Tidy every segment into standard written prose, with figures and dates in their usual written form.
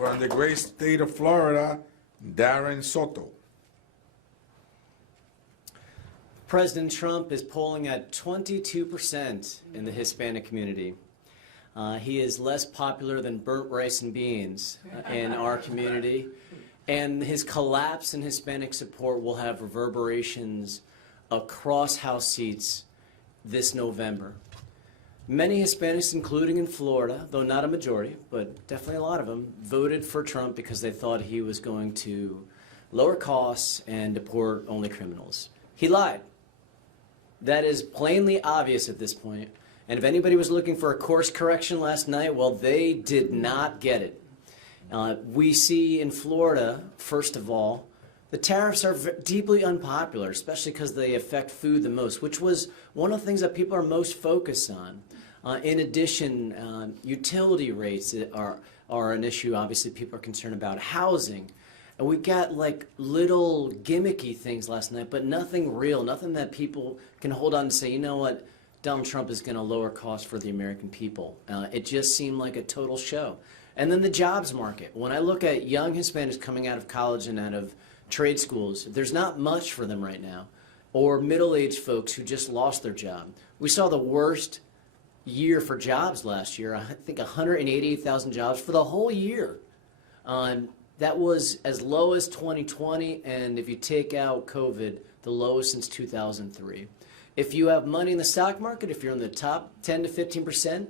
from the great state of Florida, Darren Soto. President Trump is polling at 22% in the Hispanic community. He is less popular than burnt rice and beans in our community. And his collapse in Hispanic support will have reverberations across House seats this November. Many Hispanics, including in Florida, though not a majority, but definitely a lot of them, voted for Trump because they thought he was going to lower costs and deport only criminals. He lied. That is plainly obvious at this point. And if anybody was looking for a course correction last night, well, they did not get it. We see in Florida, first of all, the tariffs are deeply unpopular, especially because they affect food the most, which was one of the things that people are most focused on. In addition, utility rates are an issue. Obviously, people are concerned about housing. And we got like little gimmicky things last night, but nothing real, nothing that people can hold on and say, you know what, Donald Trump is going to lower costs for the American people. It just seemed like a total show. And then the jobs market. When I look at young Hispanics coming out of college and out of trade schools, there's not much for them right now. Or middle-aged folks who just lost their job. We saw the worst year for jobs last year. I think 188,000 jobs for the whole year. That was as low as 2020, and if you take out COVID, the lowest since 2003. If you have money in the stock market, if you're in the top 10 to 15%,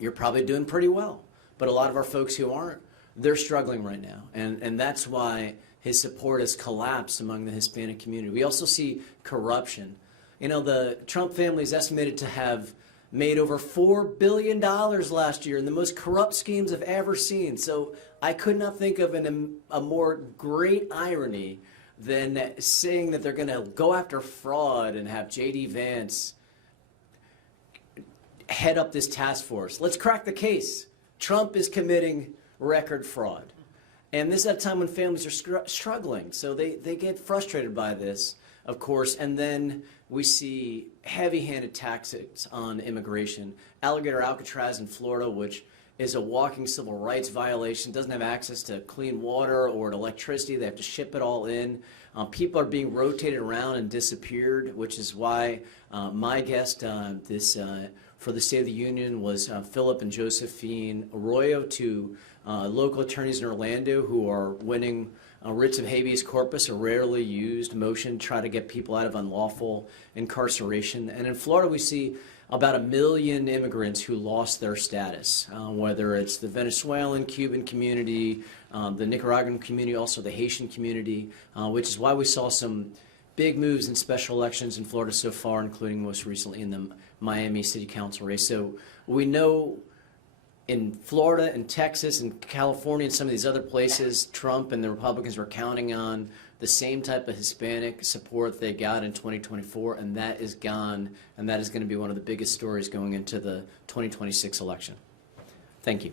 you're probably doing pretty well. But a lot of our folks who aren't, they're struggling right now. And that's why his support has collapsed among the Hispanic community. We also see corruption. You know, the Trump family is estimated to have made over $4 billion last year in the most corrupt schemes I've ever seen. So I could not think of a more great irony than saying that they're going to go after fraud and have J.D. Vance head up this task force. Let's crack the case. Trump is committing record fraud. And this is at a time when families are struggling. So they get frustrated by this, of course, and then we see heavy-handed taxes on immigration. Alligator Alcatraz in Florida, which is a walking civil rights violation, doesn't have access to clean water or to electricity. They have to ship it all in. People are being rotated around and disappeared, which is why my guest for the State of the Union was Philip and Josephine Arroyo, two local attorneys in Orlando who are winning writs of habeas corpus, a rarely used motion to try to get people out of unlawful incarceration. And in Florida, we see about 1 million immigrants who lost their status, whether it's the Venezuelan, Cuban community, the Nicaraguan community, also the Haitian community, which is why we saw some big moves in special elections in Florida so far, including most recently in the Miami City Council race. So we know in Florida and Texas and California and some of these other places, Trump and the Republicans were counting on the same type of Hispanic support they got in 2024, and that is gone, and that is going to be one of the biggest stories going into the 2026 election. Thank you.